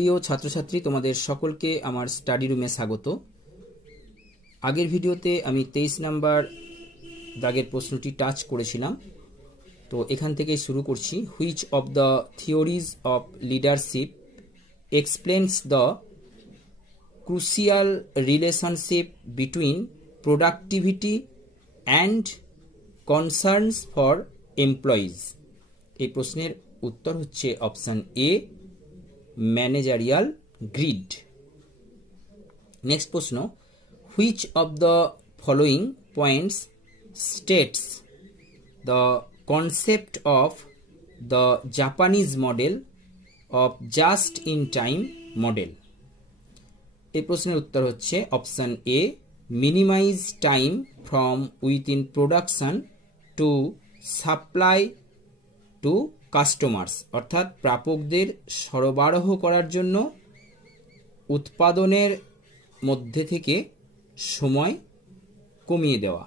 প্রিয় ছাত্রছাত্রী, তোমাদের সকলকে আমার স্টাডি রুমে স্বাগত। আগের ভিডিওতে আমি 23 নাম্বার দাগের প্রশ্নটি টাচ করেছিলাম, তো এখান থেকেই শুরু করছি। Which of the theories of leadership explains the crucial relationship between productivity and concerns for employees? এই প্রশ্নের উত্তর হচ্ছে option A, managerial grid. Next প্রশ্ন, which of the following points states the concept of the Japanese model of just in time model? এই প্রশ্নের উত্তর হচ্ছে option A, minimise time from within production to supply to customers, অর্থাৎ প্রাপকদের সরবরাহ করার জন্য উৎপাদনের মধ্যে থেকে সময় কমিয়ে দেওয়া।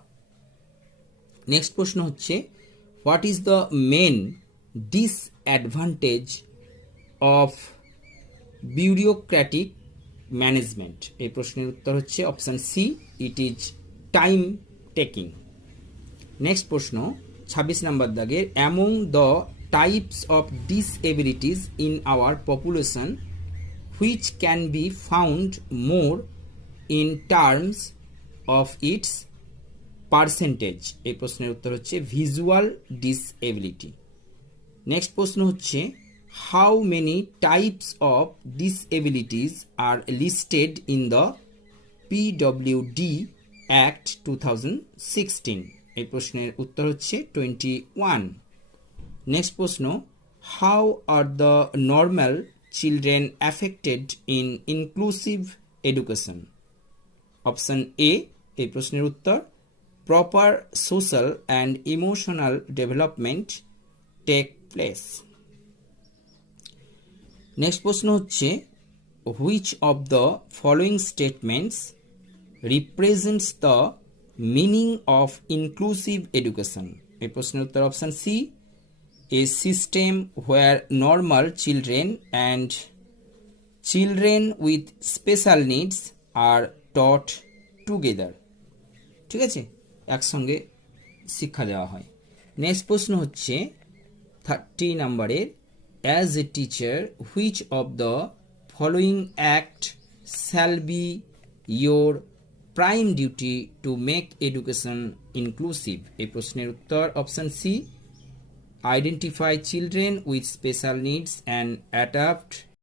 নেক্সট প্রশ্ন হচ্ছে, what is the main disadvantage of bureaucratic management? এই প্রশ্নের উত্তর হচ্ছে option C, it is time taking. Next প্রশ্ন 26 নাম্বার দাগের, among the types of disabilities in our population which can be found more in terms of its percentage? এই প্রশ্নের উত্তর হচ্ছে ভিজুয়াল ডিসএবিলিটি। নেক্সট প্রশ্ন হচ্ছে, how many types of disabilities are listed in the PWD act 2016? এই প্রশ্নের উত্তর হচ্ছে 21। নেক্সট প্রশ্ন, how are the normal children affected in inclusive education? Option A, এই প্রশ্নের উত্তর, proper social and emotional development take place. Next প্রশ্ন হচ্ছে, which of the following statements represents the meaning of inclusive education? এই প্রশ্নের উত্তর option C, a system where normal children and children with special needs are taught together. ঠিক আছে, একসঙ্গে শিক্ষা দেওয়া হয়। নেক্সট প্রশ্ন হচ্ছে 30 নাম্বারের, as a teacher which of the following act shall be your prime duty to make education inclusive? এই প্রশ্নের উত্তর option C, identify children with special needs and adapt